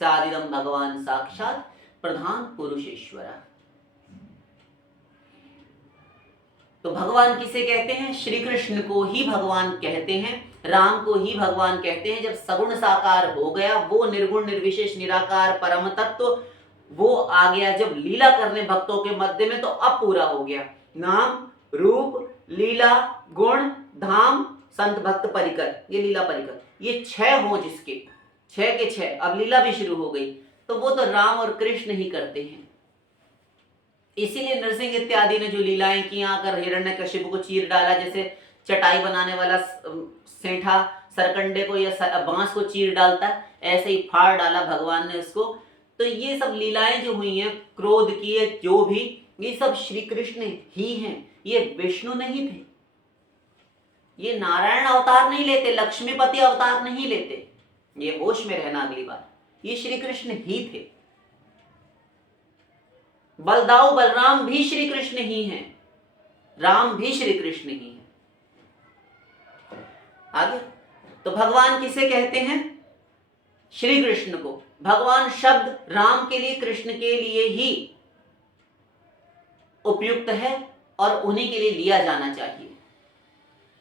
सादिदं भगवान साक्षात प्रधान पुरुषेश्वर। तो भगवान किसे कहते हैं? श्री कृष्ण को ही भगवान कहते हैं, राम को ही भगवान कहते हैं। जब सगुण साकार हो गया, वो निर्गुण निर्विशेष निराकार परम तत्व वो आ गया जब लीला करने भक्तों के मध्य में, तो अब पूरा हो गया। नाम रूप लीला गुण धाम संत भक्त परिकर, ये लीला परिकर, ये 6 हो जिसके 6 के 6, अब लीला भी शुरू हो गई, तो वो तो राम और कृष्ण ही करते हैं। इसीलिए नरसिंह इत्यादि ने जो लीलाएं की, आकर हिरण्यकशिपु को चीर डाला, जैसे चटाई बनाने वाला सेंठा सरकंडे को या बांस को चीर डालता, ऐसे ही फाड़ डाला भगवान ने उसको। तो ये सब लीलाएं जो हुई हैं, क्रोध की जो भी, ये सब श्री कृष्ण ही हैं, ये विष्णु नहीं थे। ये नारायण अवतार नहीं लेते, लक्ष्मीपति अवतार नहीं लेते, ये होश में रहना अगली बार, ये श्री कृष्ण ही थे। बलदाऊ बलराम भी श्री कृष्ण ही हैं, राम भी श्री कृष्ण ही हैं। आगे तो भगवान किसे कहते हैं? श्री कृष्ण को। भगवान शब्द राम के लिए कृष्ण के लिए ही उपयुक्त है और उन्हीं के लिए लिया जाना चाहिए।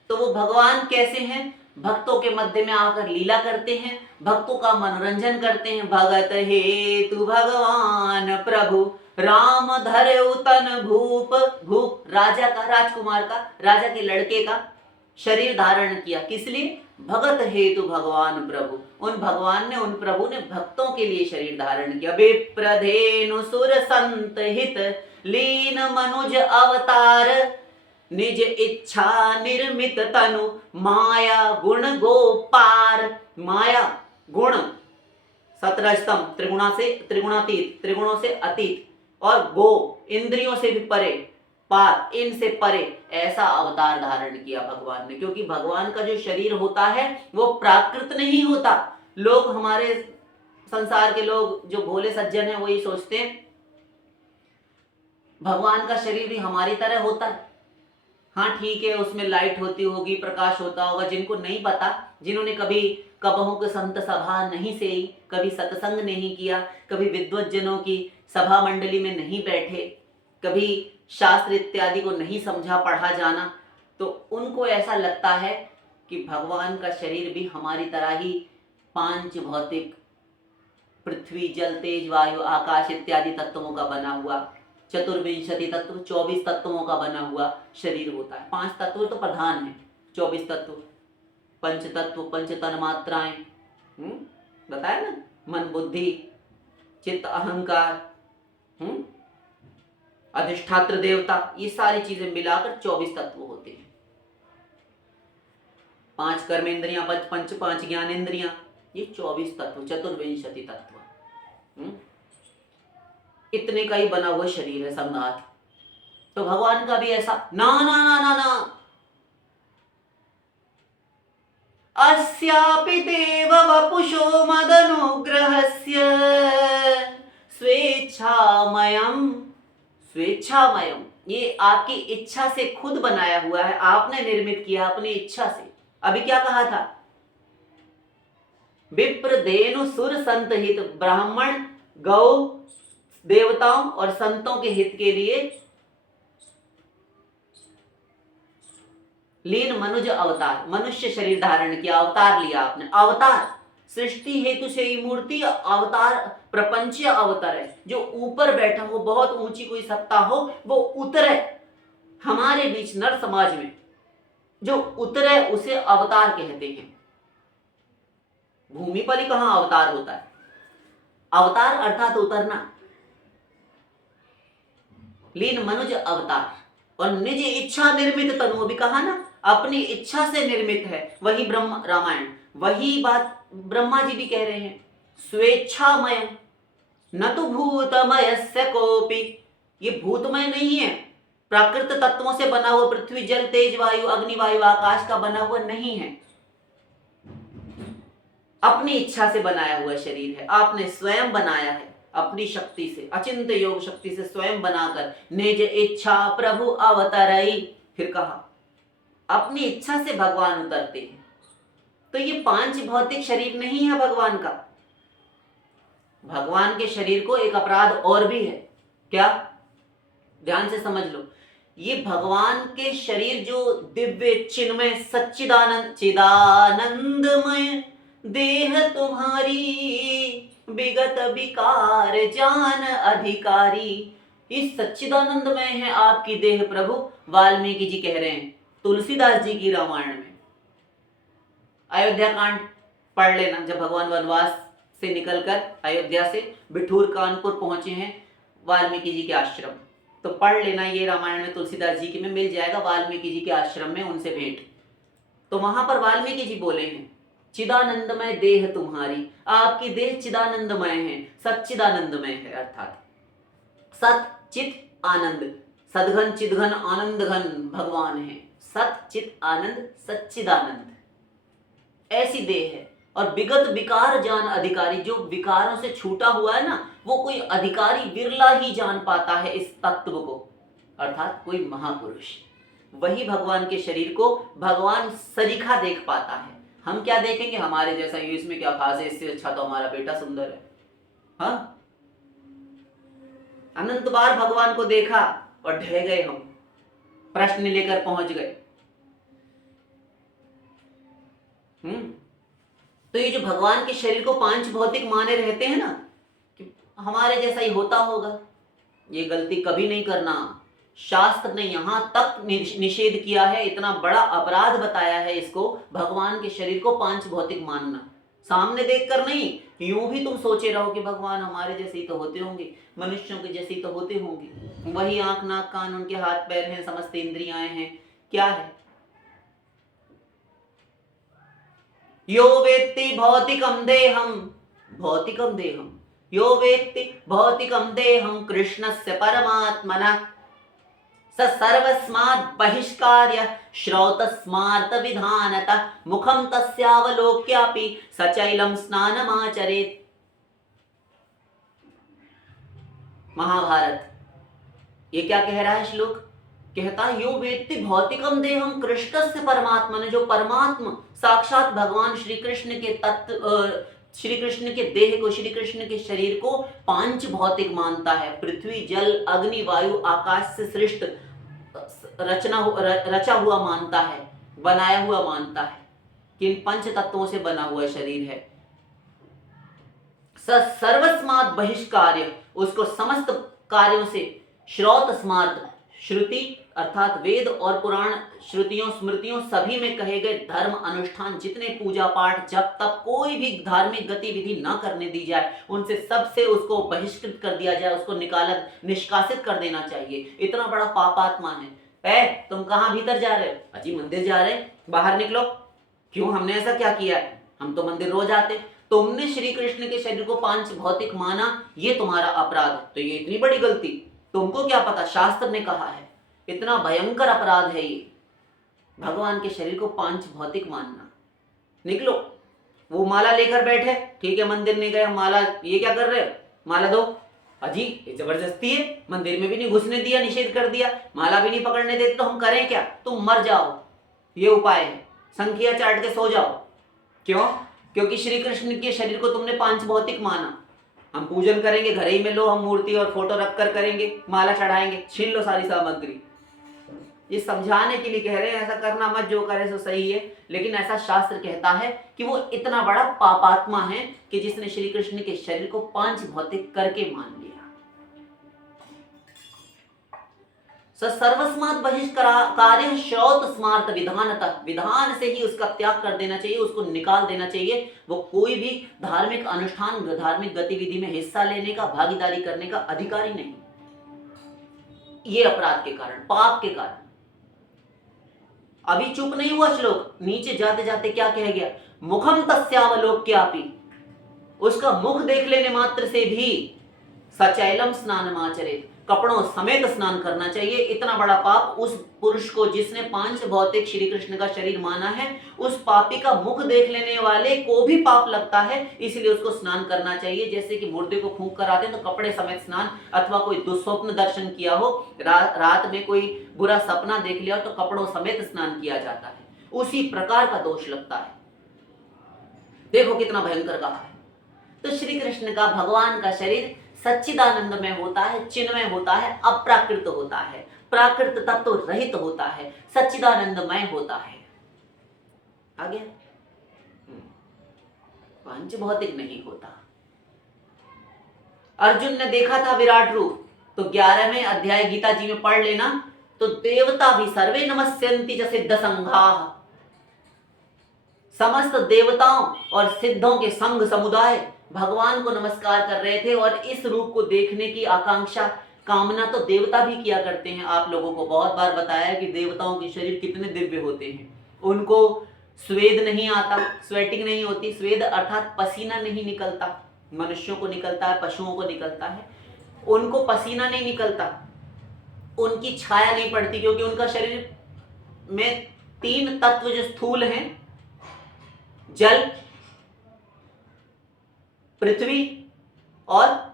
तो वो भगवान कैसे हैं? भक्तों के मध्य में आकर लीला करते हैं, भक्तों का मनोरंजन करते हैं। भगत हेतु भगवान प्रभु राम धर्यु तन भूप। भूप राजा का, राजकुमार का, राजा के लड़के का शरीर धारण किया, किस लिए? भगत हेतु भगवान प्रभु, उन भगवान ने, उन प्रभु ने भक्तों के लिए शरीर धारण किया। विप्रधेनु सुर संत हित लीन मनुज अवतार निज इच्छा निर्मित तनु माया गुण गोपार। माया गुण 17 स्तंभ, त्रिगुणातीत, त्रिगुणों से अतीत, और गो इंद्रियों से भी परे, पार इनसे परे, ऐसा अवतार धारण किया भगवान ने। क्योंकि भगवान का जो शरीर होता है वो प्राकृत नहीं होता। लोग, हमारे संसार के लोग जो भोले सज्जन हैं, वो ये सोचते हैं भगवान का शरीर भी हमारी तरह होता है। हाँ ठीक है, उसमें लाइट होती होगी, प्रकाश होता होगा। जिनको नहीं पता, जिन्होंने कभी कबहू के संत सभा नहीं सेई, कभी सत्संग नहीं किया, कभी विद्वज्जनों की सभा मंडली में नहीं बैठे, कभी शास्त्र इत्यादि को नहीं समझा पढ़ा जाना, तो उनको ऐसा लगता है कि भगवान का शरीर भी हमारी तरह ही 5 भौतिक, पृथ्वी जल तेज वायु आकाश इत्यादि तत्वों का बना हुआ, चतुर्विंशति तत्व 24 तत्वों का बना हुआ शरीर होता है। 5 तत्व तो प्रधान है, 24 तत्व, पंच तत्व, पंच तन मात्राएं, बताया ना, मन बुद्धि चित्त अहंकार, अधिष्ठात्र देवता, ये सारी चीजें मिलाकर 24 तत्व होते हैं। 5 कर्मेंद्रियां, पांच ज्ञानेंद्रियां, ये 24 तत्व, चतुर्विंशति तत्व, इतने का ही बना हुआ शरीर है संघात। तो भगवान का भी ऐसा ना ना ना ना ना, अस्यापि देव वपुषो मदनुग्रहस्य स्वेच्छामयम्। स्वेच्छामयम्, ये आपकी इच्छा से खुद बनाया हुआ है, आपने निर्मित किया अपनी इच्छा से। अभी क्या कहा था? विप्र धेनु सुर संत हित, ब्राह्मण गौ देवताओं और संतों के हित के लिए लीन मनुज अवतार, मनुष्य शरीर धारण किया, अवतार लिया आपने। अवतार सृष्टि हेतु से ही मूर्ति, अवतार प्रपंचीय अवतार है, जो ऊपर बैठा हो, बहुत ऊंची कोई सत्ता हो, वो उतरे हमारे बीच नर समाज में, जो उतरे उसे अवतार कहते हैं। भूमि पर ही कहां अवतार होता है? अवतार अर्थात उतरना। लीन मनुज अवतार, और निज इच्छा निर्मित तनु, भी कहा ना, अपनी इच्छा से निर्मित है। वही ब्रह्म, रामायण, वही बात ब्रह्मा जी भी कह रहे हैं, स्वेच्छामय न तो भूतमयस्य कोपि। ये भूतमय नहीं है, प्राकृत तत्वों से बना हुआ, पृथ्वी जल तेज वायु अग्नि वायु आकाश का बना हुआ नहीं है, अपनी इच्छा से बनाया हुआ शरीर है। आपने स्वयं बनाया है अपनी शक्ति से, अचिंत्य योग शक्ति से स्वयं बनाकर। निज इच्छा प्रभु अवतरई, फिर कहा अपनी इच्छा से भगवान उतरते हैं। तो ये 5 भौतिक शरीर नहीं है भगवान का, भगवान के शरीर को एक अपराध और भी है। क्या? ध्यान से समझ लो, ये भगवान के शरीर जो दिव्य चिन्मय सच्चिदानंद चिदानंदमय देह तुम्हारी विगत विकार जान अधिकारी, इस सच्चिदानंदमय है आपकी देह प्रभु। वाल्मीकि जी कह रहे हैं तुलसीदास जी की रामायण में। अयोध्या कांड पढ़ लेना, जब भगवान वनवास से निकलकर अयोध्या से बिठूर कानपुर पहुंचे हैं वाल्मीकि जी के आश्रम, तो पढ़ लेना ये रामायण में तुलसीदास जी की में मिल जाएगा, वाल्मीकि जी के आश्रम में उनसे भेंट। तो वहां पर वाल्मीकि जी बोले हैं चिदानंदमय देह तुम्हारी, आपकी देह चिदानंदमय है, सच्चिदानंदमय है, अर्थात सत चित आनंद, सदघन चिदघन आनंद घन भगवान है, सत चित आनंद सच्चिदानंद, ऐसी देह है। और विगत विकार जान अधिकारी, जो विकारों से छूटा हुआ है ना, वो कोई अधिकारी विरला ही जान पाता है इस तत्व को, अर्थात कोई महापुरुष। वही भगवान के शरीर को भगवान सरीखा देख पाता है। हम क्या देखेंगे? हमारे जैसा, ये इसमें क्या खास है, इससे अच्छा तो हमारा बेटा सुंदर है। हाँ, अनंत बार भगवान को देखा और ढह गए हम, प्रश्न लेकर पहुंच गए। तो ये जो भगवान के शरीर को पांच भौतिक माने रहते हैं ना, कि हमारे जैसा ही होता होगा, ये गलती कभी नहीं करना। शास्त्र ने यहां तक निषेध किया है, इतना बड़ा अपराध बताया है इसको, भगवान के शरीर को पांच भौतिक मानना। सामने देखकर नहीं, यूं भी तुम सोचे रहो कि भगवान हमारे जैसे ही तो होते होंगे, मनुष्यों के जैसे ही तो होते होंगे, वही आंख नाक कान उनके हाथ पैर हैं, समस्त इंद्रियां हैं, क्या है? यो वेत्ति भौतिकम देहम, भौतिकम देहम, यो वेत्ति भौतिकम देहम कृष्णस्य परमात्मनः स सर्वस्मात् बहिष्कार्य श्रौतस्मार्त विधानतः मुखम तस्यावलोक्यापि सचैलम स्नानमाचरेत्। महाभारत। ये क्या कह रहा है श्लोक? कहता है यो वेत्ति भौतिकम देहम कृष्णस्य परमात्मा, ने जो परमात्मा साक्षात भगवान श्री कृष्ण के तत्व, श्री कृष्ण के देह को, श्री कृष्ण के शरीर को पांच भौतिक मानता है। पृथ्वी जल अग्नि वायु आकाश से सृष्ट रचा हुआ मानता है, बनाया हुआ मानता है, कि इन पंच तत्वों से बना हुआ शरीर है। सर्वस्मात् बहिष्कार्य, उसको समस्त कार्यों से, श्रौत स्मार्त, श्रुति अर्थात वेद और पुराण, श्रुतियों स्मृतियों सभी में कहे गए धर्म अनुष्ठान, जितने पूजा पाठ जब तक कोई भी धार्मिक गतिविधि न करने दी जाए, उनसे सबसे उसको बहिष्कृत कर दिया जाए, उसको निष्कासित कर देना चाहिए। इतना बड़ा पापात्मा है। तुम कहां भीतर जा रहे हो? अजी मंदिर जा रहे, बाहर निकलो। क्यों? हमने ऐसा क्या किया है? हम तो मंदिर रोज आते। तुमने श्री कृष्ण के शरीर को पांच भौतिक माना, ये तुम्हारा अपराध। तो ये इतनी बड़ी गलती, तुमको क्या पता? शास्त्र ने कहा है, इतना भयंकर अपराध है ये, भगवान के शरीर को पांच भौतिक मानना। निकलो। वो माला लेकर बैठे, ठीक है मंदिर नहीं गए, माला, ये क्या कर रहे हो? माला दो। अजी ये जबरदस्ती है, मंदिर में भी नहीं घुसने दिया, निषेध कर दिया, माला भी नहीं पकड़ने देते, तो हम करें क्या? तुम मर जाओ, ये उपाय है, संखिया चाट के सो जाओ। क्यों? क्योंकि श्री कृष्ण के शरीर को तुमने पांच भौतिक माना। हम पूजन करेंगे घर ही में, लो हम मूर्ति और फोटो रखकर करेंगे, माला चढ़ाएंगे, छीन लो सारी सामग्री। ये समझाने के लिए कह रहे हैं, ऐसा करना मत, जो करे सो सही है। लेकिन ऐसा शास्त्र कहता है कि वो इतना बड़ा पापात्मा है कि जिसने श्री कृष्ण के शरीर को पांच भौतिक करके मान लिया। सर्वस्मात् बहिष्कार्य श्रौत स्मार्त विधानतः, विधान से ही उसका त्याग कर देना चाहिए, उसको निकाल देना चाहिए। वो कोई भी धार्मिक अनुष्ठान, धार्मिक गतिविधि में हिस्सा लेने का, भागीदारी करने का अधिकारी नहीं, ये अपराध के कारण, पाप के कारण। अभी चुप नहीं हुआ श्लोक, नीचे जाते जाते क्या कह गया? मुखम तस्यावलोक्यापि, उसका मुख देख लेने मात्र से भी सचैलम स्नानमाचरेत्, कपड़ों समेत स्नान करना चाहिए। इतना बड़ा पाप उस पुरुष को जिसने पांच भौतिक श्री कृष्ण का शरीर माना है, उस पापी का मुख देख लेने वाले को भी पाप लगता है, इसलिए उसको स्नान करना चाहिए। जैसे कि मुर्दे को फूंक कर आते हैं तो कपड़े समेत स्नान, अथवा कोई दुस्वप्न दर्शन किया हो, रात में कोई बुरा सपना देख लिया हो तो कपड़ों समेत स्नान किया जाता है, उसी प्रकार का दोष लगता है। देखो कितना भयंकर कहा है। तो श्री कृष्ण का, भगवान का शरीर सच्चिदानंद में होता है, चिन्मय होता है, अप्राकृत होता है, प्राकृत तत्व रहित होता है, सच्चिदानंदमय होता है। आ गया? पंच भौतिक नहीं होता। अर्जुन ने देखा था विराट रूप, तो 11वें अध्याय गीता जी में पढ़ लेना, तो देवता भी सर्वे नमस्यन्ति च सिद्ध संघाः, समस्त देवताओं और सिद्धों के संघ समुदाय भगवान को नमस्कार कर रहे थे, और इस रूप को देखने की आकांक्षा, कामना तो देवता भी किया करते हैं। आप लोगों को बहुत बार बताया कि देवताओं के शरीर कितने दिव्य होते हैं। उनको स्वेद नहीं आता, स्वेटिंग नहीं होती, स्वेद अर्थात पसीना नहीं निकलता, मनुष्यों को निकलता है, पशुओं को निकलता है, उनको पसीना नहीं निकलता, उनकी छाया नहीं पड़ती, क्योंकि उनका शरीर में 3 तत्व जो स्थूल हैं, जल, पृथ्वी और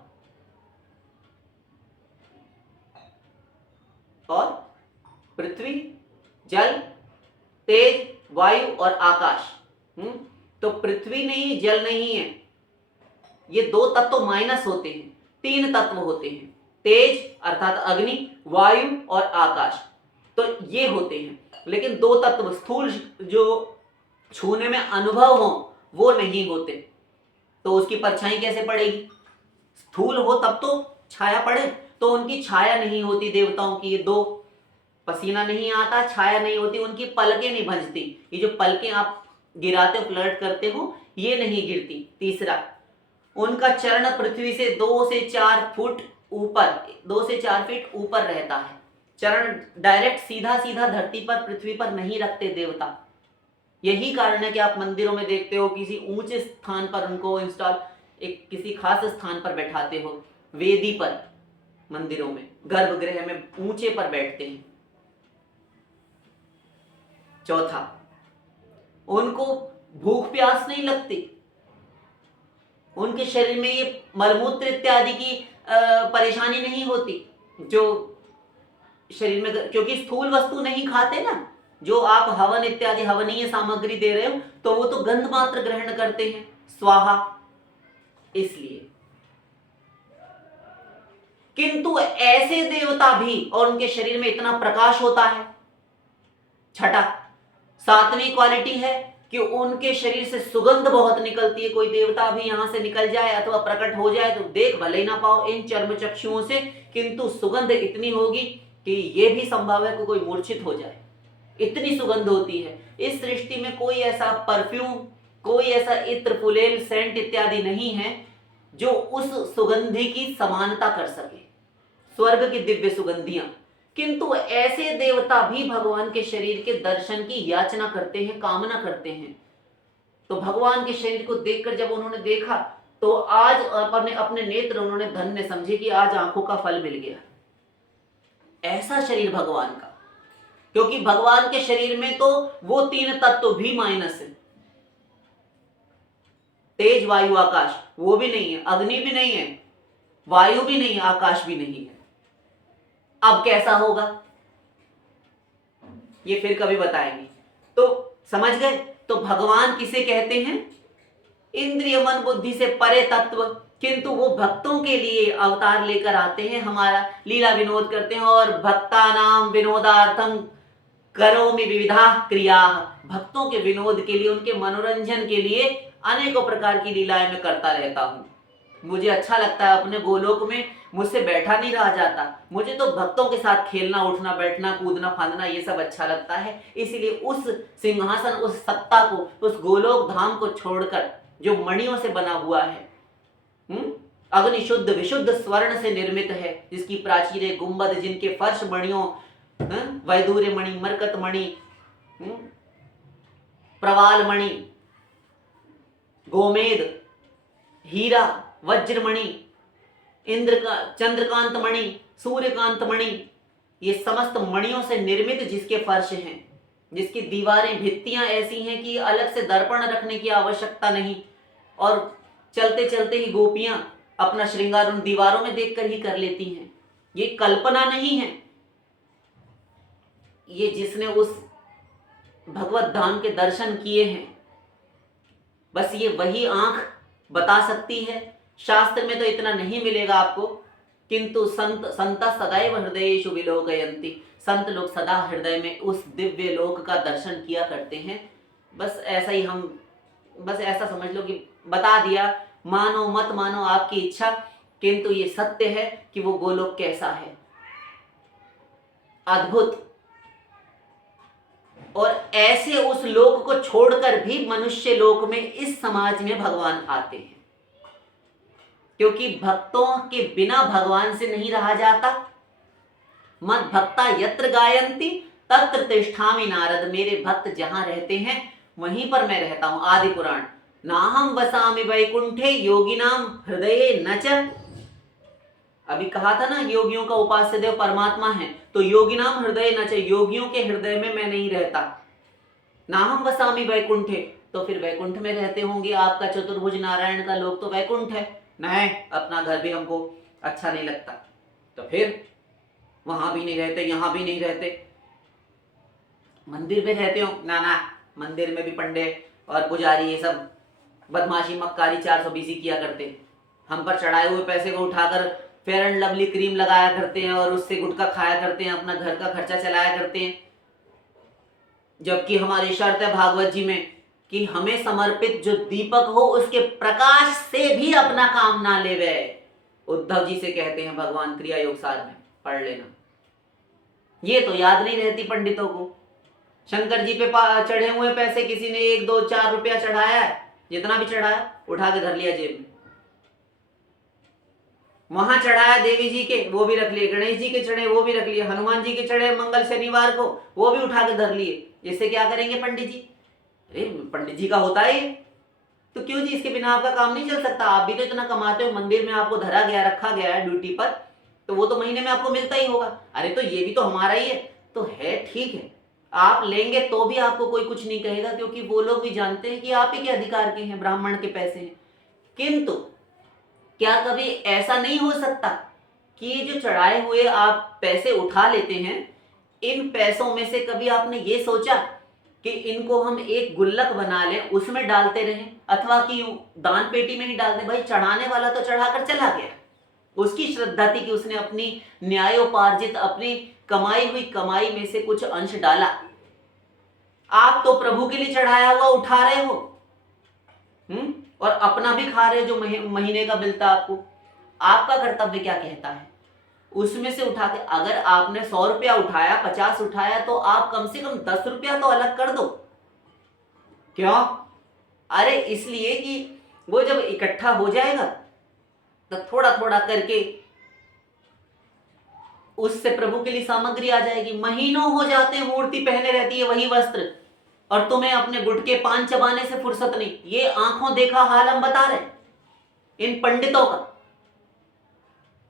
पृथ्वी, जल, तेज, वायु और आकाश। तो पृथ्वी नहीं, जल नहीं है, ये 2 तत्व माइनस होते हैं, 3 तत्व होते हैं, तेज अर्थात अग्नि, वायु और आकाश, तो ये होते हैं। लेकिन 2 तत्व स्थूल जो छूने में अनुभव हो वो नहीं होते, तो उसकी परछाई कैसे पड़ेगी? स्थूल हो तब तो छाया पड़े, तो उनकी छाया नहीं होती देवताओं की। ये 2, पसीना नहीं आता, छाया नहीं होती, उनकी पलकें नहीं भंजती, ये जो पलकें आप गिराते हो, फ्लर्ट करते हो, ये नहीं गिरती। तीसरा, उनका चरण पृथ्वी से 2 से 4 फुट ऊपर, 2 से 4 फीट ऊपर रहता है। चरण डायरेक्ट सीधा सीधा धरती पर, पृथ्वी पर नहीं रखते देवता। यही कारण है कि आप मंदिरों में देखते हो किसी ऊंचे स्थान पर उनको इंस्टॉल, एक किसी खास स्थान पर बैठाते हो, वेदी पर, मंदिरों में, गर्भगृह में ऊंचे पर बैठते हैं। चौथा, उनको भूख प्यास नहीं लगती, उनके शरीर में ये मलमूत्र इत्यादि की परेशानी नहीं होती, जो शरीर में, क्योंकि स्थूल वस्तु नहीं खाते ना, जो आप हवन इत्यादि हवनीय सामग्री दे रहे हो, तो वो तो गंध मात्र ग्रहण करते हैं, स्वाहा, इसलिए। किंतु ऐसे देवता भी, और उनके शरीर में इतना प्रकाश होता है। छठा, 7वीं क्वालिटी है कि उनके शरीर से सुगंध बहुत निकलती है। कोई देवता भी यहां से निकल जाए अथवा प्रकट हो जाए तो देख भले ही ना पाओ इन चर्म चक्षुओं से, किंतु सुगंध इतनी होगी कि यह भी संभव है कि कोई मूर्छित हो जाए, इतनी सुगंध होती है। इस सृष्टि में कोई ऐसा परफ्यूम, कोई ऐसा इत्र, फुलेल, सेंट इत्यादि नहीं है जो उस सुगंधि की समानता कर सके, स्वर्ग की दिव्य सुगंधियां। किंतु ऐसे देवता भी भगवान के शरीर के दर्शन की याचना करते हैं, कामना करते हैं। तो भगवान के शरीर को देखकर जब उन्होंने देखा, तो आज अपने नेत्र उन्होंने धन्य समझे कि आज आंखों का फल मिल गया। ऐसा शरीर भगवान का, क्योंकि भगवान के शरीर में तो वो 3 तत्व भी माइनस है, तेज, वायु, आकाश, वो भी नहीं है, अग्नि भी नहीं है, वायु भी नहीं है, आकाश भी नहीं है। अब कैसा होगा ये फिर कभी बताएंगे। तो समझ गए? तो भगवान किसे कहते हैं? इंद्रिय मन बुद्धि से परे तत्व, किंतु वो भक्तों के लिए अवतार लेकर आते हैं, हमारा लीला विनोद करते हैं। और भक्तानाम विनोदार्थम करोमि विविधा क्रिया, भक्तों के विनोद के लिए, उनके मनोरंजन के लिए अनेकों प्रकार की लीलाएं मैं करता रहता हूं। मुझे अच्छा लगता है, अपने गोलोक में मुझसे बैठा नहीं रहा जाता, मुझे तो भक्तों के साथ खेलना, उठना, बैठना, कूदना, फांदना, ये सब अच्छा लगता है। इसलिए उस सिंहासन, उस सत्ता को, उस गोलोक धाम को छोड़कर, जो मणियों से बना हुआ है, अग्नि शुद्ध विशुद्ध स्वर्ण से निर्मित है, जिसकी प्राचीरें, गुंबद, जिनके फर्श मणियों, वैदूर्य मणि, मरकत मणि, प्रवाल मणि, गोमेद, हीरा, वज्रमणि, इंद्र का चंद्रकांत मणि, सूर्यकांत मणि, ये समस्त मणियों से निर्मित जिसके फर्श हैं, जिसकी दीवारें, भित्तियां ऐसी हैं कि अलग से दर्पण रखने की आवश्यकता नहीं, और चलते चलते ही गोपियां अपना श्रृंगार उन दीवारों में देखकर ही कर लेती हैं। ये कल्पना नहीं है, ये जिसने उस भगवत धाम के दर्शन किए हैं, बस ये वही आंख बता सकती है। शास्त्र में तो इतना नहीं मिलेगा आपको, किंतु संत सदैव हृदयेषु विलोकयन्ति, संत लोग सदा हृदय में उस दिव्य लोक का दर्शन किया करते हैं। बस ऐसा ही हम, बस ऐसा समझ लो कि बता दिया, मानो मत मानो आपकी इच्छा, किंतु ये सत्य है कि वो गोलोक कैसा है, अद्भुत। और ऐसे उस लोक को छोड़कर भी मनुष्य लोक में इस समाज में भगवान आते हैं, क्योंकि भक्तों के बिना भगवान से नहीं रहा जाता। मद भक्ता यत्र गायन्ति तत्र तिष्ठामि नारद, मेरे भक्त जहां रहते हैं वहीं पर मैं रहता हूं। आदि पुराण, नाहम वसामि वैकुंठे योगिनाम हृदये न च। अभी कहा था ना, योगियों का उपास्य देव परमात्मा है, तो योगिनाम हृदय न च, योगियों के हृदय में मैं नहीं रहता। नाहम वसामि वैकुंठे, तो फिर वैकुंठ में रहते होंगे, आपका चतुर्भुज नारायण का लोक तो वैकुंठ है। नहीं, अपना घर भी हमको अच्छा नहीं लगता, तो फिर वहां भी नहीं रहते, यहां भी नहीं रहते, मंदिर में रहते हो ना? ना, मंदिर में भी पंडे और पुजारी ये सब बदमाशी मक्कारी 420 किया करते, हम पर चढ़ाए हुए पैसे को उठाकर फेयर एंड लवली क्रीम लगाया करते हैं और उससे गुटखा खाया करते हैं, अपना घर का खर्चा चलाया करते हैं। जबकि हमारी शर्त है भागवत जी में कि हमें समर्पित जो दीपक हो उसके प्रकाश से भी अपना काम ना लेवे। उद्धव जी से कहते हैं भगवान क्रिया योग सार में, पढ़ लेना। ये तो याद नहीं रहती पंडितों को। शंकर जी पे चढ़े हुए पैसे किसी ने 1 2 4 रुपया चढ़ाया है, जितना भी चढ़ाया उठा के धर लिया जेब में। वहां चढ़ाया देवी जी के, वो भी रख लिए, गणेश जी के चढ़े वो भी रख लिए, हनुमान जी के चढ़े मंगल शनिवार को वो भी उठा के धर लिए। इससे क्या करेंगे पंडित जी? अरे पंडित जी का होता है तो क्यों जी, इसके बिना आपका काम नहीं चल सकता? आप भी तो इतना कमाते हो, मंदिर में आपको धरा गया, रखा गया है ड्यूटी पर, तो वो तो महीने में आपको मिलता ही होगा। अरे तो ये भी तो हमारा ही है, तो है ठीक है, आप लेंगे तो भी आपको कोई कुछ नहीं कहेगा, क्योंकि वो लोग भी जानते हैं कि आप ही के अधिकार के हैं, ब्राह्मण के पैसे हैं। किंतु क्या कभी ऐसा नहीं हो सकता कि ये जो चढ़ाए हुए आप पैसे उठा लेते हैं, इन पैसों में से कभी आपने ये सोचा कि इनको हम एक गुल्लक बना लें, उसमें डालते रहें, अथवा कि दान पेटी में ही डाल दें? भाई चढ़ाने वाला तो चढ़ाकर चला गया, उसकी श्रद्धा थी कि उसने अपनी न्यायोपार्जित, अपनी कमाई हुई कमाई में से कुछ अंश डाला। आप तो प्रभु के लिए चढ़ाया हुआ उठा रहे हो, और अपना भी खा रहे हो, जो महीने का मिलता आपको। आपका कर्तव्य क्या कहता है? उसमें से उठा के, अगर आपने 100 रुपया उठाया, 50 उठाया, तो आप कम से कम 10 रुपया तो अलग कर दो। क्यों? अरे इसलिए कि वो जब इकट्ठा हो जाएगा तो थोड़ा थोड़ा करके उससे प्रभु के लिए सामग्री आ जाएगी। महीनों हो जाते हैं मूर्ति पहने रहती है वही वस्त्र, और तुम्हें अपने गुटके पान चबाने से फुर्सत नहीं। ये आंखों देखा हाल हम बता रहे इन पंडितों का।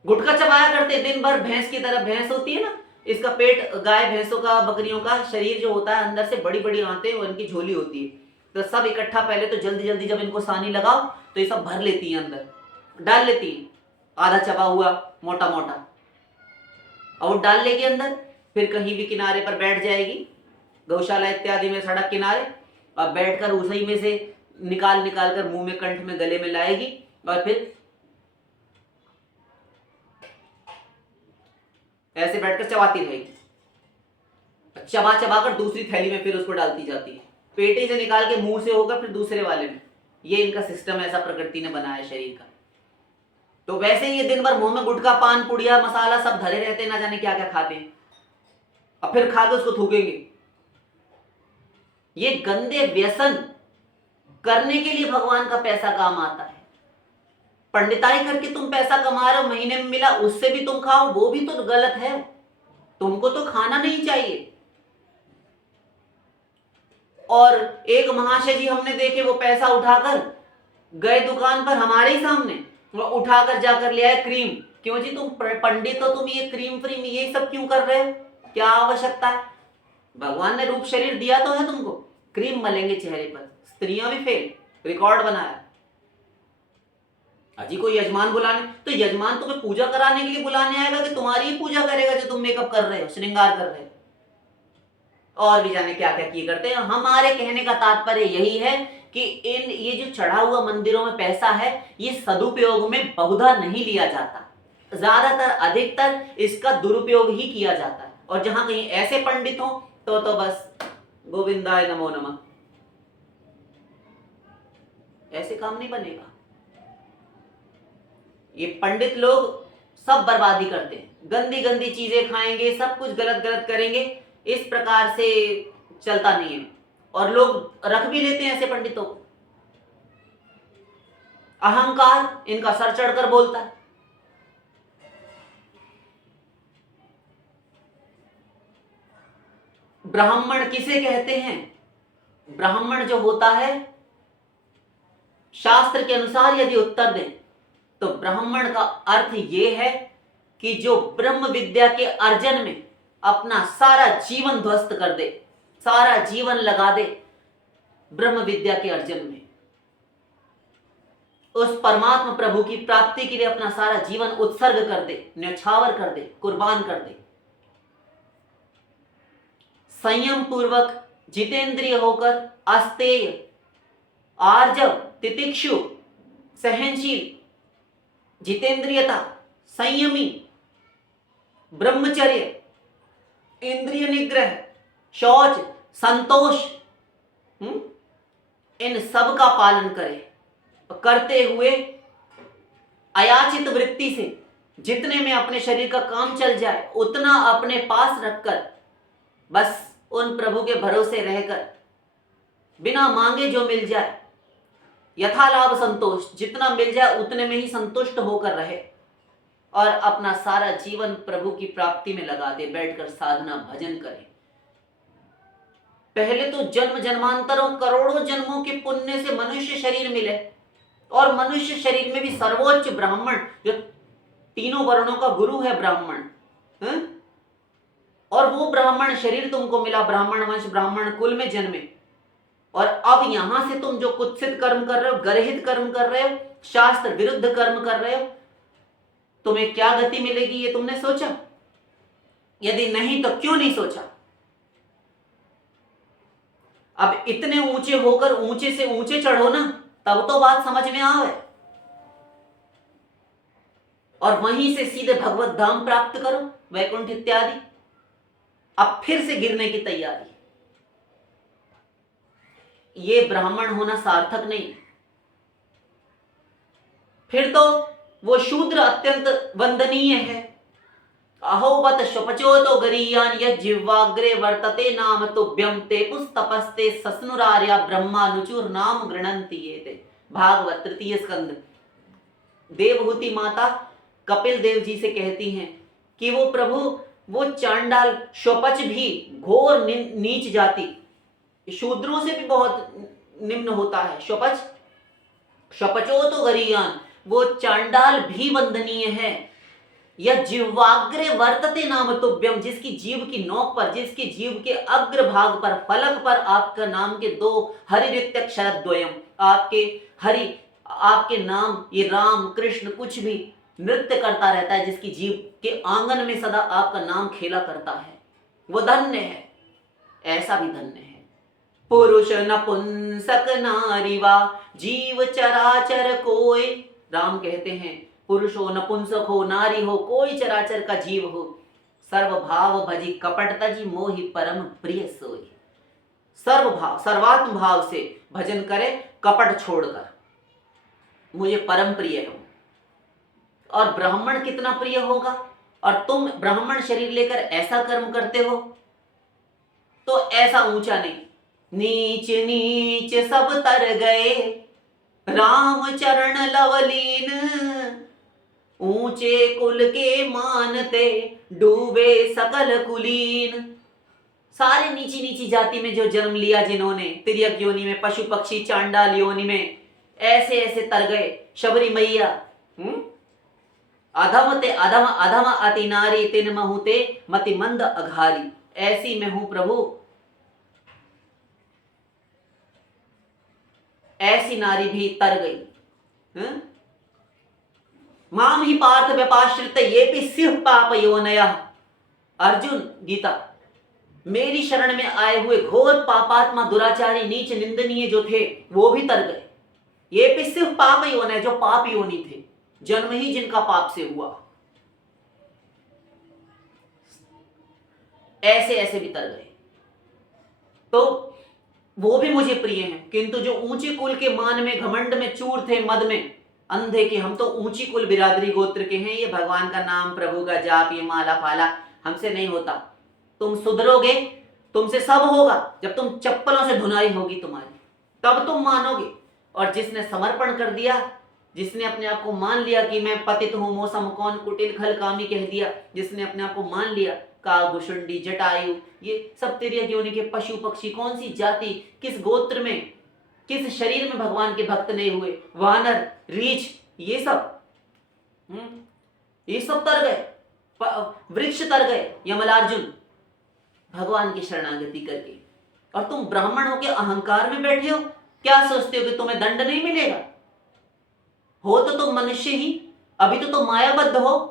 गुटखा चबाया करते दिन भर, भैंस की तरह। भैंस होती है ना, इसका पेट, गाय भैंसों का, बकरियों का शरीर जो होता है, अंदर से बड़ी बड़ी आंतें और इनकी झोली होती है, तो सब इकट्ठा पहले तो जल्दी जल्दी जब इनको सानी लगाओ तो ये सब भर लेती है, अंदर डाल लेती है, आधा चबा हुआ मोटा मोटा, और डाल लेगी अंदर। फिर कहीं भी किनारे पर बैठ जाएगी, गौशाला इत्यादि में, सड़क किनारे, और बैठकर उसी में से निकाल निकाल कर मुंह में, कंठ में, गले में लाएगी, और फिर ऐसे बैठकर चबाती रहेगी। चबा चबा कर दूसरी थैली में फिर उसको डालती जाती है, पेटे से निकाल के मुंह से होकर फिर दूसरे वाले में। ये इनका सिस्टम ऐसा प्रकृति ने बनाया शरीर का। तो वैसे ही ये दिन भर मुंह में गुटखा, पान, पुड़िया, मसाला सब धरे रहते हैं, ना जाने क्या क्या खाते हैं, और फिर खा के उसको थूकेंगे। ये गंदे व्यसन करने के लिए भगवान का पैसा काम आता है। पंडिताई करके तुम पैसा कमा रहे हो, महीने में मिला उससे भी तुम खाओ, वो भी तो गलत है। तुमको तो खाना नहीं चाहिए। और एक महाशय जी हमने देखे, वो पैसा उठाकर गए दुकान पर हमारे ही सामने, वो उठाकर जाकर ले आए क्रीम। क्यों जी, तुम पंडित हो, तुम ये क्रीम फ्रीम ये सब क्यों कर रहे हो? क्या आवश्यकता है? भगवान ने रूप शरीर दिया तो है तुमको, क्रीम मलेंगे चेहरे पर। स्त्रियां भी फेल, रिकॉर्ड बनाया। अजी कोई यजमान बुलाने, तो यजमान तुम्हें पूजा कराने के लिए बुलाने आएगा कि तुम्हारी ही पूजा करेगा जो तुम मेकअप कर रहे हो, श्रृंगार कर रहे हो, और भी जाने क्या क्या किए करते हैं। हमारे कहने का तात्पर्य यही है कि इन ये जो चढ़ा हुआ मंदिरों में पैसा है ये सदुपयोग में बहुधा नहीं लिया जाता, ज्यादातर अधिकतर इसका दुरुपयोग ही किया जाता है। और जहां कहीं ऐसे पंडित हो तो बस गोविंदाय नमो नमः, ऐसे काम नहीं बनेगा। ये पंडित लोग सब बर्बादी करते हैं, गंदी गंदी चीजें खाएंगे, सब कुछ गलत गलत करेंगे, इस प्रकार से चलता नहीं है। और लोग रख भी लेते हैं ऐसे पंडितों को। अहंकार इनका सर चढ़कर बोलता है। ब्राह्मण किसे कहते हैं? ब्राह्मण जो होता है, शास्त्र के अनुसार यदि उत्तर दें तो ब्राह्मण का अर्थ यह है कि जो ब्रह्म विद्या के अर्जन में अपना सारा जीवन ध्वस्त कर दे, सारा जीवन लगा दे ब्रह्म विद्या के अर्जन में, उस परमात्मा प्रभु की प्राप्ति के लिए अपना सारा जीवन उत्सर्ग कर दे, न्यौछावर कर दे, कुर्बान कर दे, संयम पूर्वक जितेंद्रिय होकर अस्तेय, आर्जव, तितिक्षु, सहनशील, जितेंद्रियता, संयमी, ब्रह्मचर्य, इंद्रिय निग्रह, शौच, संतोष, इन सब का पालन करे, करते हुए अयाचित वृत्ति से जितने में अपने शरीर का काम चल जाए उतना अपने पास रखकर बस उन प्रभु के भरोसे रहकर बिना मांगे जो मिल जाए, यथालाभ संतोष, जितना मिल जाए उतने में ही संतुष्ट होकर रहे और अपना सारा जीवन प्रभु की प्राप्ति में लगा दे, बैठकर साधना भजन करे। पहले तो जन्म जन्मांतरों करोड़ों जन्मों के पुण्य से मनुष्य शरीर मिले और मनुष्य शरीर में भी सर्वोच्च ब्राह्मण जो तीनों वर्णों का गुरु है ब्राह्मण, और वो ब्राह्मण शरीर तुमको मिला, ब्राह्मण वंश ब्राह्मण कुल में जन्मे, और अब यहां से तुम जो कुत्सित कर्म कर रहे हो, गर्हित कर्म कर रहे हो, शास्त्र विरुद्ध कर्म कर रहे हो, तुम्हें क्या गति मिलेगी ये तुमने सोचा? यदि नहीं तो क्यों नहीं सोचा? अब इतने ऊंचे होकर ऊंचे से ऊंचे चढ़ो ना, तब तो बात समझ में आवे और वहीं से सीधे भगवत धाम प्राप्त करो, वैकुंठ इत्यादि। अब फिर से गिरने की तैयारी। ये ब्राह्मण होना सार्थक नहीं, फिर तो वो शूद्र अत्यंत वंदनीय है। अहोबत शपचो तो गरीयान यह जिह्वाग्रे वर्तते नाम तुभ्यम ते पुस्तपस्ते सस्नुरार्या ब्रह्मानुचुर नाम गृणंति ये ते। भागवत 3 स्कंद। देवहूति माता कपिल देव जी से कहती हैं कि वो प्रभु, वो चांडाल शोपच भी घोर नीच जाति, शूद्रों से भी बहुत निम्न होता है शोपच, शपचो तो गरीयान, वो चांडाल भी वंदनीय है। यह जिह्वाग्रे वर्तते नाम तुभ्यम, जिसकी जीव की नोक पर, जिसकी जीव के अग्र भाग पर, फलक पर आपका नाम के 2 हरित्यक्षरद्वयम, आपके हरि, आपके नाम, ये राम कृष्ण कुछ भी नृत्य करता रहता है, जिसकी जीव के आंगन में सदा आपका नाम खेला करता है, वो धन्य है। ऐसा भी धन्य है। पुरुष नपुंसक नारी वा जीव चराचर कोय, राम कहते हैं पुरुष हो, नपुंसक हो, नारी हो, कोई चराचर का जीव हो, सर्वभाव भजी कपट तजी मोहि परम प्रिय सोई। सर्वभाव, सर्वात्म भाव से भजन करे, कपट छोड़कर, मुझे परम प्रिय हो। और ब्राह्मण कितना प्रिय होगा? और तुम ब्राह्मण शरीर लेकर ऐसा कर्म करते हो तो ऐसा ऊंचा नहीं, नीच नीच सब तर गए राम चरण लवलीन, ऊंचे कुल के मानते डूबे सकल कुलीन। सारे नीची नीची जाति में जो जन्म लिया जिन्होंने, तिर्यक योनि में, पशु पक्षी चांडाल योनि में, ऐसे ऐसे तर गए। शबरी मैया, अधम ते अधम अधम अति नारी तिन महुते मति मंद अघारी, ऐसी मैं हूं प्रभु, ऐसी नारी भी तर गई। माम ही पार्थ व्यपाश्रित ये भी सिंह पाप योनया। अर्जुन गीता, मेरी शरण में आए हुए घोर पापात्मा दुराचारी नीच निंदनीय जो थे वो भी तर गए। ये भी सिर्फ पाप योन है, जो पाप योनि थे, जन्म ही जिनका पाप से हुआ, ऐसे ऐसे भी तर गए। तो वो भी मुझे प्रिय हैं। किंतु जो ऊंचे कुल के मान में, घमंड में, चूर थे, मद में अंधे के, हम तो ऊंची कुल बिरादरी गोत्र के हैं, ये भगवान का नाम, प्रभु का जाप, ये माला फाला हमसे नहीं होता। तुम सुधरोगे, तुमसे सब होगा जब तुम चप्पलों से धुनाई होगी तुम्हारी, तब तुम मानोगे। और जिसने समर्पण कर दिया, जिसने अपने आप को मान लिया कि मैं पतित हूं, मौसम कौन, कुटिल खल कामी कह दिया, जिसने अपने आप को मान लिया, काभुषुंडी जटायु, ये सब तिर्यक योनि के पशु पक्षी, कौन सी जाति, किस गोत्र में, किस शरीर में भगवान के भक्त नहीं हुए, वानर, रीछ, ये सब तर गए, वृक्ष तर गए, यमलार्जुन भगवान की शरणागति करके। और तुम ब्राह्मण हो के अहंकार में बैठे हो, क्या सोचते हो कि तुम्हें दंड नहीं मिलेगा? हो तो तुम मनुष्य ही, अभी तो तुम मायाबद्ध हो।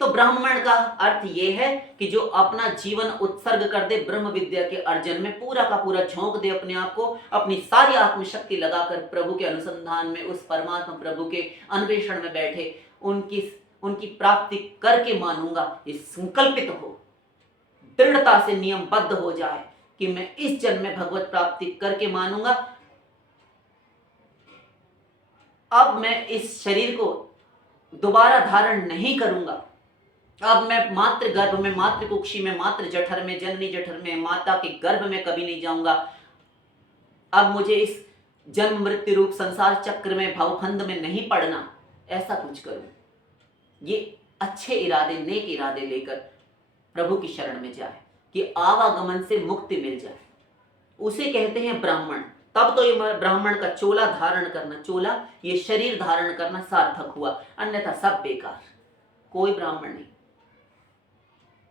तो ब्राह्मण का अर्थ यह है कि जो अपना जीवन उत्सर्ग कर दे ब्रह्म विद्या के अर्जन में, पूरा का पूरा झोंक दे अपने आप को, अपनी सारी आत्मशक्ति लगाकर प्रभु के अनुसंधान में, उस परमात्मा प्रभु के अन्वेषण में बैठे, उनकी प्राप्ति करके मानूंगा, ये संकल्पित हो, दृढ़ता से नियमबद्ध हो जाए कि मैं इस जन्म में भगवत प्राप्ति करके मानूंगा। अब मैं इस शरीर को दोबारा धारण नहीं करूंगा। अब मैं मातृ गर्भ में, मातृ कुक्षी में, मातृ जठर में, जननी जठर में, माता के गर्भ में कभी नहीं जाऊंगा। अब मुझे इस जन्म मृत्यु रूप संसार चक्र में, भवखंड में नहीं पड़ना, ऐसा कुछ करूं। ये अच्छे इरादे, नेक इरादे लेकर प्रभु की शरण में जाए कि आवागमन से मुक्ति मिल जाए, उसे कहते हैं ब्राह्मण। तब तो ये ब्राह्मण का चोला धारण करना, चोला ये शरीर धारण करना सार्थक हुआ, अन्यथा सब बेकार, कोई ब्राह्मण नहीं।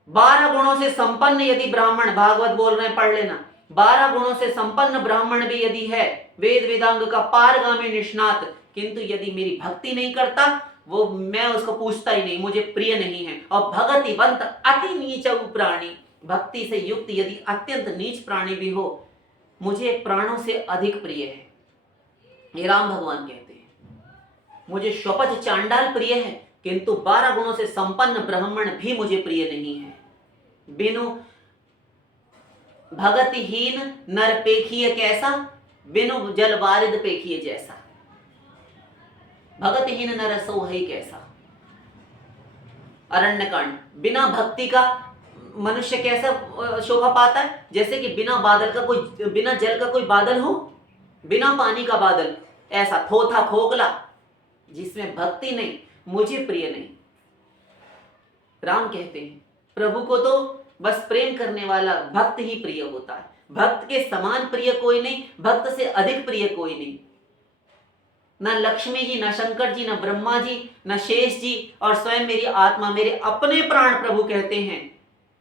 12 गुणों से संपन्न यदि ब्राह्मण, भागवत बोल रहे हैं, पढ़ लेना, 12 गुणों से संपन्न ब्राह्मण भी यदि है, वेद वेदांग का पारगामी निष्णात, किंतु यदि मेरी भक्ति नहीं करता, वो मैं उसको पूछता ही नहीं, मुझे प्रिय नहीं है। और भगतिवंत अति नीच प्राणी, भक्ति से युक्त यदि अत्यंत नीच प्राणी भी हो, मुझे प्राणों से अधिक प्रिय है। ये राम भगवान कहते हैं, मुझे शपथ चांडाल प्रिय है, किंतु 12 गुणों से संपन्न ब्राह्मण भी मुझे प्रिय नहीं है। बिनु भगतिहीन नर पेखिए कैसा, बिनु जल वारिद पेखिए जैसा। भगतिहीन नर सो है कैसा। अरण्यकांड, बिना भक्ति का मनुष्य कैसा शोभा पाता है? जैसे कि बिना जल का कोई बादल हो, बिना पानी का बादल, ऐसा थोथा खोखला, जिसमें भक्ति नहीं, मुझे प्रिय नहीं। राम कहते हैं प्रभु को तो बस प्रेम करने वाला भक्त ही प्रिय होता है, भक्त के समान प्रिय कोई नहीं, भक्त से अधिक प्रिय कोई नहीं। न लक्ष्मी जी, न शंकर जी, न ब्रह्मा जी, न शेष जी, और स्वयं मेरी आत्मा, मेरे अपने प्राण प्रभु कहते हैं,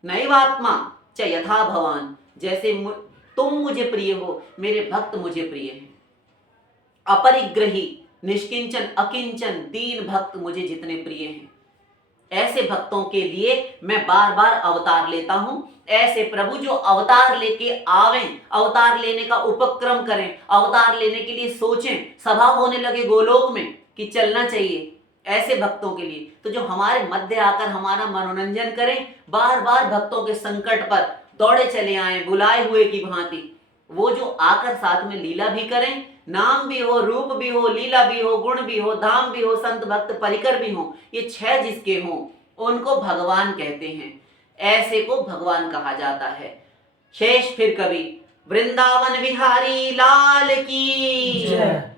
नैवात्मा च यथा भवान, जैसे तुम मुझे प्रिय हो, मेरे भक्त मुझे प्रिय हैं। अपरिग्रही, निष्किंचन, अकिंचन, दीन भक्त मुझे जितने प्रिय हैं, ऐसे भक्तों के लिए मैं बार बार अवतार लेता हूं। ऐसे प्रभु जो अवतार लेके आवें, अवतार लेने का उपक्रम करें, अवतार लेने के लिए सोचें, सभा होने लगे गोलोक में कि चलना चाहिए, ऐसे भक्तों के लिए, तो जो हमारे मध्य आकर हमारा मनोरंजन करें, बार बार भक्तों के संकट पर दौड़े चले आए बुलाए हुए की भांति, वो जो आकर साथ में लीला भी करें, नाम भी हो, रूप भी हो, लीला भी हो, गुण भी हो, धाम भी हो, संत भक्त परिकर भी हो, ये 6 जिसके हों उनको भगवान कहते हैं। ऐसे को भगवान कहा जाता है। शेष फिर कभी, वृंदावन विहारी लाल की जय।